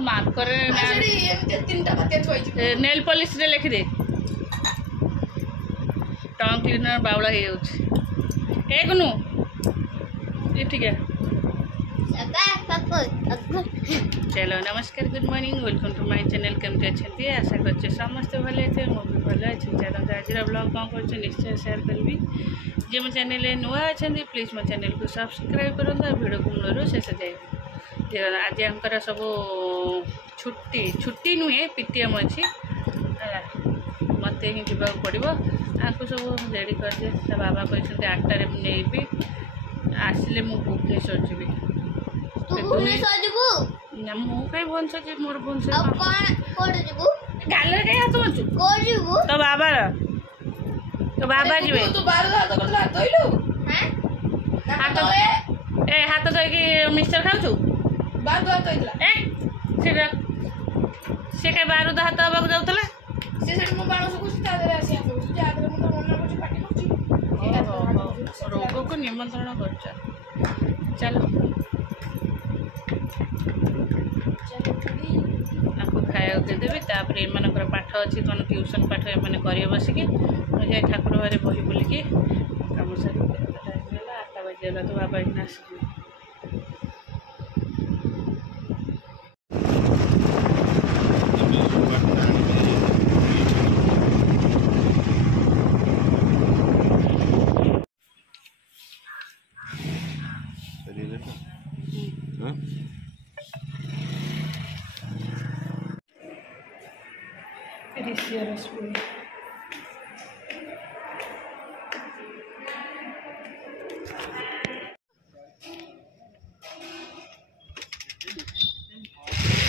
Marker nail polish रे लिखिदे tongue cleaner बावला हो एक नु ये ठीक है। चलो नमस्कार good morning welcome to my channel केमती अच्छे आशा करछे समस्त भले अच्छे मो भी भल अच्छे। चलो आज ब्लॉग कौन कर निश्चय शेयर करी जे मो चैनल नुआ अच्छा प्लीज मो चैनल को सब्सक्राइब करूँ वीडियो को मूलर शेष जाए। आज आमकर सब छुट्टी छुट्टी नुहे पीटीएम अच्छी मत ही जवाब पड़ो आपको सब रेडी कर दे बाबा कहते 8टार नहीं आसिले मु भुवनेश्वर जी ना मु कहीं भुवनेश्वर जी मोर भुवनेश्वर गाल कहीं हाथ बचु तो बाबा जी हाथ धोई मिक्सचर खाऊ से कहीं बाहर हाथ हवाक जाऊला रोग को निमंत्रण कर चलो आपको खाया देदेवी तापर एम पाठ अच्छी कौन ट्यूशन पाठ एम करेंगे बसिकी मुझे ठाकुर बारे बही बोलिकी कम सारी 8टा बजीगला तो बाबा इतना आस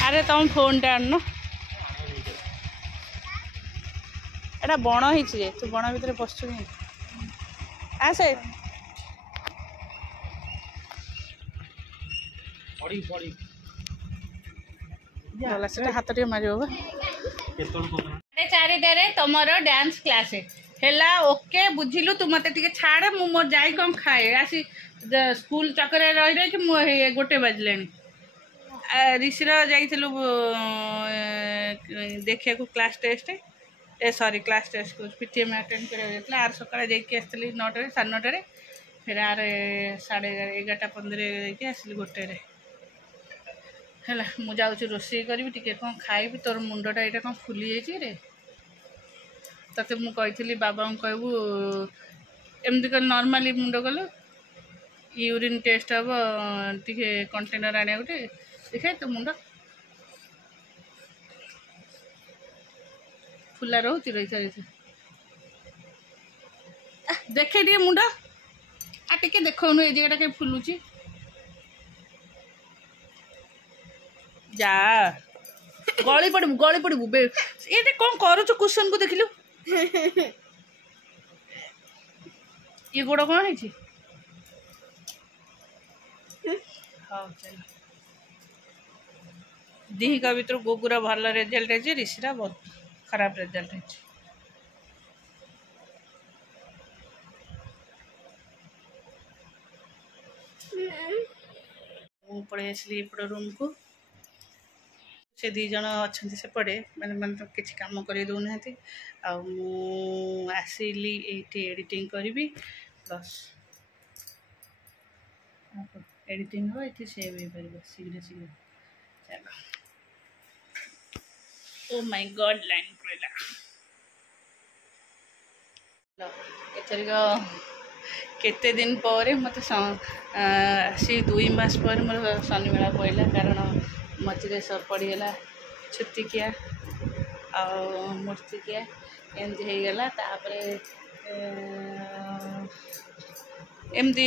अरे तुम फोन टा आन एटा बण हो तू बण भर पशु आसे हाथ टे मार 4टार तुम डांस क्लास है ओके बुझिलु तू मत छाड़े मु मोर जाई कम खाए आसी स्कूल चक्कर रही रही कि गोटे बजले ऋषिर जाइलु देखा class test sorry class test को पीटीएम अटेंड कर आर सका जाकि आसली 9टार 9:30 फिर आर 11:15 आसली गोटे है मुझे रोषे करी टे कौन खाइबी तोर मुंडटा यहाँ कौन फुली जाइए तते मुझे बाबा कहबू एमती कर नॉर्मली मुंड कल यूरिन टेस्ट हम टे कंटेनर आने गोटे देखे तो मुंड फुला रोचे रही देखे टे मुंड आ टे देखौनु ये जगह कहीं फुलुची जा गली पड़ू ये कौन करुच कुशन को देखिलु ये गोड़ कौन है हाँ चलो दिही का भर गोगुर भल रेजल्ट है ऋषिरा बहुत खराब रेजल्ट है पड़े आसली एपट रूम को से 2 जन अच्छा से पड़े मैंने तो किसी कम कर दौना आसली ये एडिटिंग करी प्लस एडिटिंग हो ये सेव हो पार शीघ्र शीघ्र चलो ओ माय गॉड लाइन पड़ा एथरिक केते दिन पर मत सी 2 मास पर मोर शनि मेला पड़ा कारण मझे सब पड़गला छुतिकिया आ मूर्तिकिया एमती होगला एमती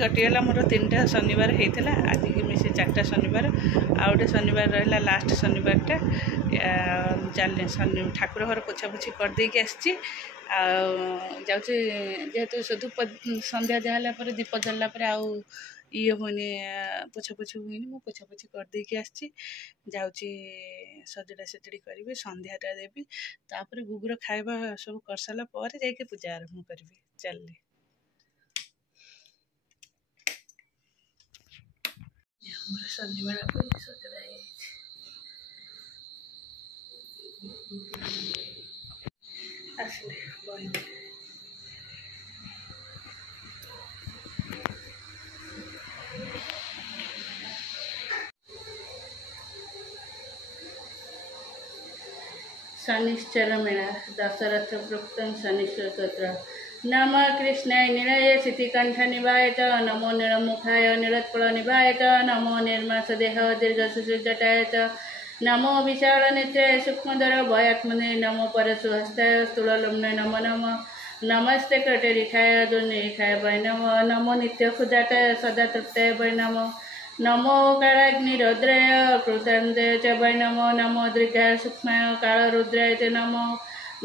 कटिगला मोर 3टा शनिवार होता आज की मिसे 4टा शनिवार आउटे शनिवार रहा लास्ट शनिवारटा चल शनि ठाकुर घर पोछापोछी करदे आसी जेहेतु धूप संध्या जला दीप जल्ला ये होनी पोछापोछी हुई मु पोछापोछी करदे आसी सजड़ा सजड़ी करी संध्याटा देवी तापर गुगुर खाଇବା सब कर सारा पर जाके पूजा आरंभ करी चलली शनिवार सजड़ा शनिश्चर मेला दशरथ प्रोक्तं शनिश्चर स्तोत्र। नम कृष्णाय निलय सितिकंठ निवाय च नमो नीलमुखाय नीलोत्पल निवाय च नमो निर्मास देह दीर्घसुजटाय च नमो विशाल नेत्राय सूक्ष्मधर भयात्मने नमो परशुहस्ताय स्थूललम्ने नमो नमः नमस्ते कटरिखाय दुर्निखाय वै नमो नमो नित्यक्षुदाताय सदा तृप्ताय वै नमो नमो कालाग्निरुद्राय कृतान्ताय च वै नमो नमो दीर्घाय सूक्ष्माय कालरुद्राय च नमो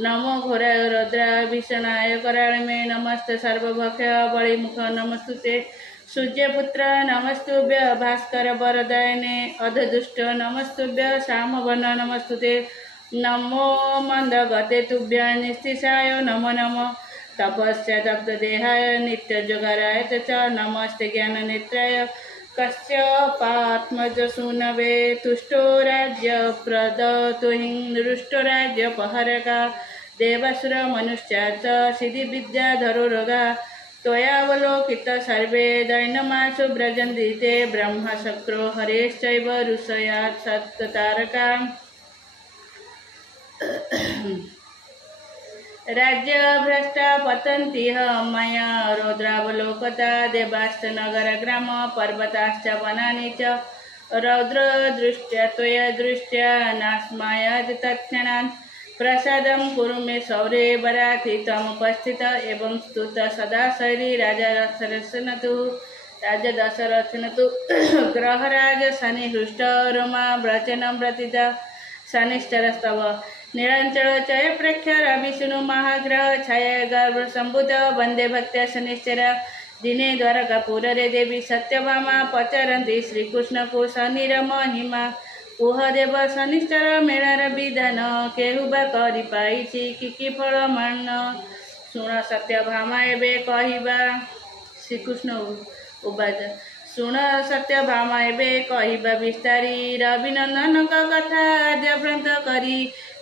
नमो घोराय रुद्राय भीषणाय कराळे नमस्ते सर्वभक्ष्य बलिमुख नमस्तुते सूर्यपुत्र नमस्तुभ्य भास्कर वरदायने अधदुष्ट नमस्तुभ्य श्यामवन नमस्तुते नमो मंदगते तुभ्य निस्तिशाय नमो नमः तपस्या तप्तदेहाय नित्यजोगाराय च नमस्ते ज्ञाननेत्राय कश्यपात्मज सूनवे तुष्टो राज्य प्रदतो रुष्टो राज्य पहरका देवासुर मनुष्या च सिद्धि विद्याधरो रोगा त्वयावलोकित सर्वे दैनमासु व्रजन्ति ते ब्रह्मशक्रो हरेश्चैव ऋषयात् सत्तारका राज्य भ्रष्टा पतन्ति मया रौद्रावलोकता देवाश्च नगर ग्राम पर्वताश्च वनानि च रौद्रदृष्ट्या त्वया दृष्ट्या नास्मायात् तत्क्षणात् प्रसादं कुरु मे सौरे वराथितमुपस्थित एवं स्तुत सदा शैली राजा दशरथनतु ग्रहराज शनि हृष्ट रोमा व्रचनं व्रतित शनिश्चरस्तव निरंचल चय प्रख्यार विष्णु महाग्रह छाया गर्भ संबुध वंदे भक्त्या शनिश्चर दिने द्वारकापुर रे देवी सत्यभामा पचरन्ति श्रीकृष्ण को शनिर महिमा कुहदेव शनिश्चर मेलार विधान केहुबा करि पाइछि कि फल मान शुण सत्यभामा एबे कहिबा श्रीकृष्ण उवाच शुण सत्यभामा एबे कहिबा विस्तारी रविनंदन कथा आद्यव्रत करी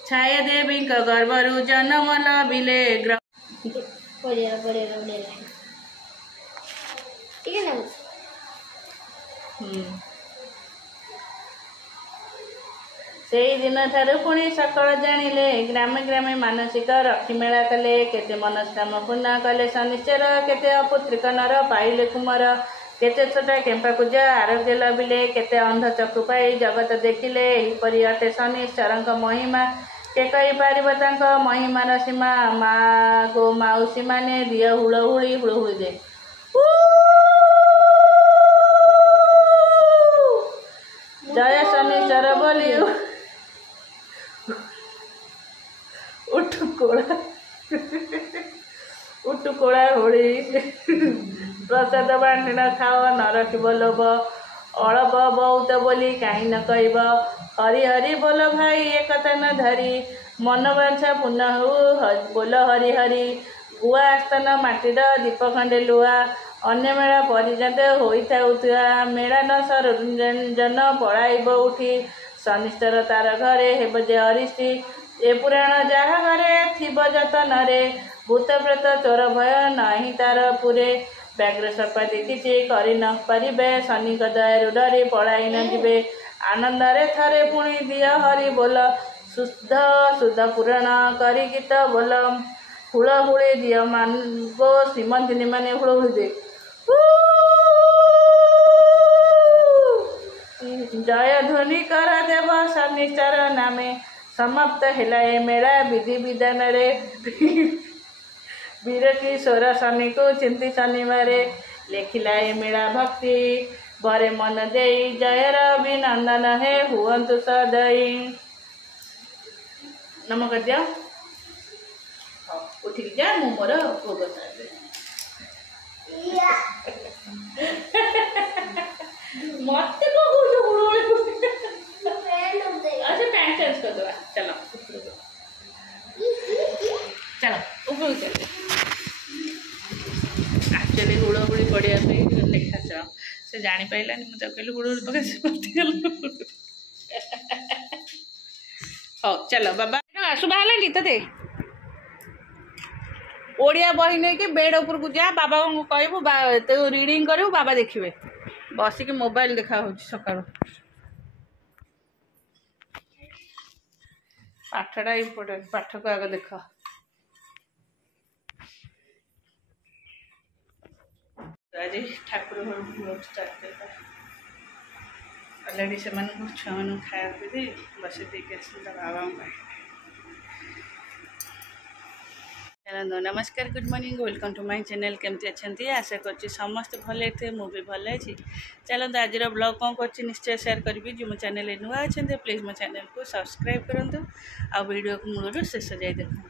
छाया देवी गर्भरु जन्म लभिले सेई दिन ठारू पुणी सकल जानिले ग्रामे ग्रामे मानसिक रक्षी मेला कले केते मनस्काम पूर्ण कले शनिश्चर केते अपुत्रिक नर पाइले कुमार केते छोटा केम्पा पूजा आरोग्य लभिले केते अंध चक्षु पाई जगत देखिले एहिपरि अटे शनिश्चरଙ୍କ महिमा के कही पारिब तांक महिमार सीमा मा गो माउसी माने दिय हुलहुली हुलहुली दे जय शनिश्चर बोली उठु कोड़ा होली प्रसाद बांटी न खाओ न रखिब लोभ अड़प बहुत बोली कहीं न कहब हरि हरि बोल भाई एक कथा न धरी मन बाछा पूर्ण हो बोल हरि हरि गुआ आस्थान माटीर दीप खंडे लुआ अन्य मेला परिजात होता मेला न सरंजन पड़ाइब उठी शनिश्चर तार घरे हेब जे हरिष्टि ए पुराण जहा घरे थिब जतन रे भूत प्रेत चोर भय नहीं तार पुरे व्याघ्र सर्पादी किसी करि न पारिबे शनि दयारु डरी पड़ाई न जिबे आनंद रे थरे पुणी दिय हरि बोल शुद्ध शुद्ध पुराण करी गीत बोल हुलहुली दिय मान गो श्रीमंतिनी माने हुलहुली दे जय ध्वनि कर देव शनिश्चर नामे समाप्त हेला ए मेला विधि विधान रे बीरकी स्वर शनि को चिंती शनिवार लेखिला ए मेला भक्ति बरे मन दे जय रविनंदन हे हुअंतु सदई नम कर दिया उठिक जा मु मोर भोग मत अच्छा पैंट चेंज कर दो चलो चलो ऊपर चल एक्चुअली हुड़हुड़ी पड़िया लेखा छ से जानी पाइलानी मुझे कहली हुड़हुड़ी पका से पतिगल हो चलो बाबा आसु बाहर तते ओडिया बही नहीं कि बेड ऊपर को जा बाबा को कहबू तो रीडिंग करू बाबा देखिए बसिक मोबाइल देखा हो सका पाठटा इम्पोर्टेंट पाठ को आगे देख आज ठाकुर घर स्टार्ट अलरेडी से छुआ मान खाया दे बस देखे बाबा चलो नमस्कार good morning welcome to my channel केमती अच्छे आशा कर समस्त भले थे मुझे भल अच्छी चलते आज ब्लॉग कौन कर निश्चय शेयर करी जो मो चैनल नुआ अच्छे प्लीज मो चैनल को सब्सक्राइब करूँ आ वीडियो को मूल शेष जाए देखो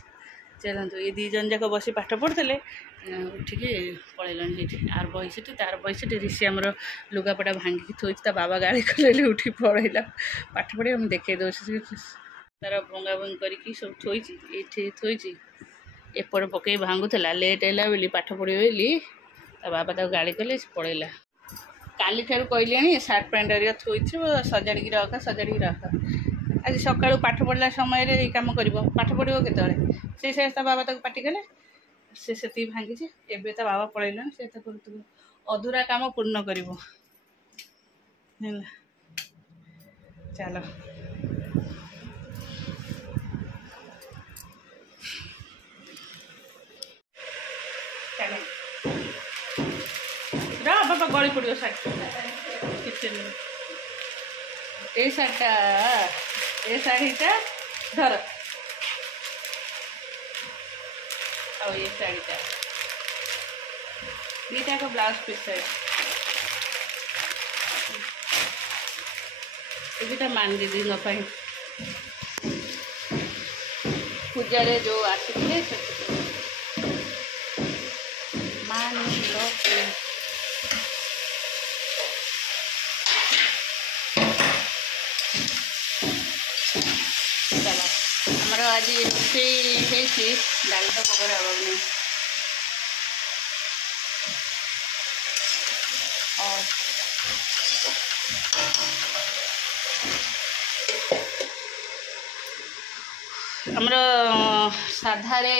चलतु ये दी जन जाक बस पाठ पढ़ुते उठिकी पलैल आर बही तार बही ऋषि आमर लुगापटा भांगिकी थोड़ी ता बाबा गाड़ी कले उठी पलैला पाठ पढ़े मुझे देखे दे तार भंगा भंगी करके सब थोड़ी ये थोड़ी एपट पकई भांगुला लेट है बोली पाठ पढ़े बोली बाबा तक गाड़ी कले पलैला काली ठार कहले सार्ट पैंट हरिया थोई सजाड़ी रख सजाड़ी रख आज सका पाठ पढ़ला समय ये कम कर पाठ पढ़ो के से बाबा तक पाटी कले से भांगी एवं तो बाबा पलैला से अधूरा काम पूर्ण कर चलो बाबा गली पड़ो सार्ट किचन ये सार्टा ये शाढ़ीटा धर और ये शाढ़ीटा ये ब्लाउज पीस है ये मान दीदी पूजा रे जो आसते मान लो आज रोषे डाल तो पकड़ हम और हमर साधारे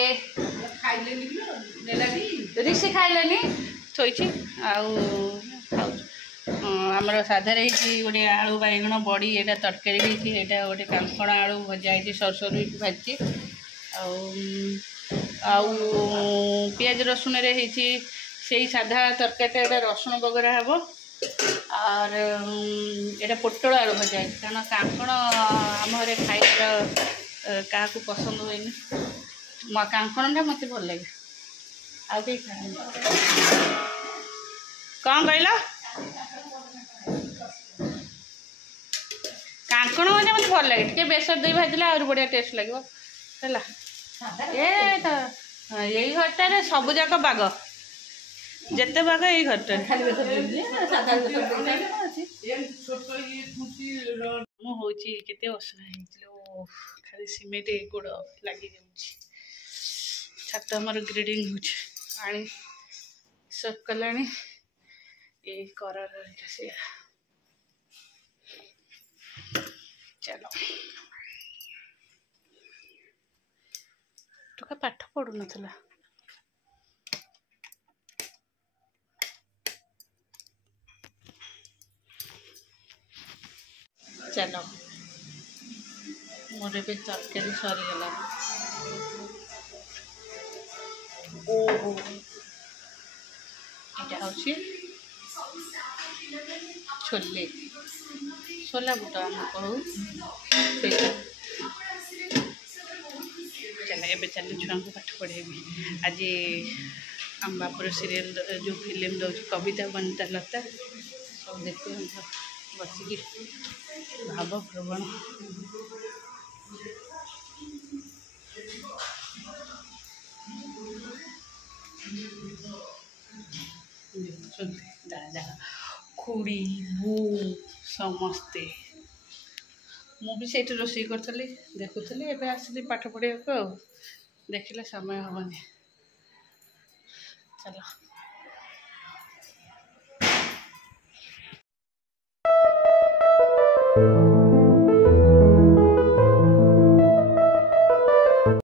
ऋषि खाइलानी थोड़ी आमर साधारे गोटे आलू बैगण बड़ी यहाँ तरकारी यहाँ गोटे कांकण आलू भजा है सरसर भाजी पियाज रसुन से साधा तरकारी रसुन बगरा हे और यहाँ पोटल आलू भजा है कारण कांकण आम घर खाइबार क्या पसंद हुए कांकणटा मत भल लगे आ कौन कहल कांकण मैंने मत भल लगे टे बेसर दे भाजले और बढ़िया टेस्ट लगे ये तो यही घरटार सब जाक बाग जिते बाग यही घरटार हूँ केते असना खाली सीमेंट गोड़ लगी छात आमर ग्रेडिंग हो सब कला ये कर चलो टोका पाठ पढ़ु नथला चलो मोर भी तरकारी सरीगला ओहो यहाँ हूँ छोले छोला बुट आम कहूँ चल ए चल छुआ को पाठ पढ़ेबी आज आम बापर सीरियल जो फिल्म दौर कविता बनिता लता सब देख बसिकी भाव प्रवण दादा खुड़ी बो समस्ते मुझे रोषे करी देखुली एवं आसली पाठ पढ़ा को देखिले समय हेनी चलो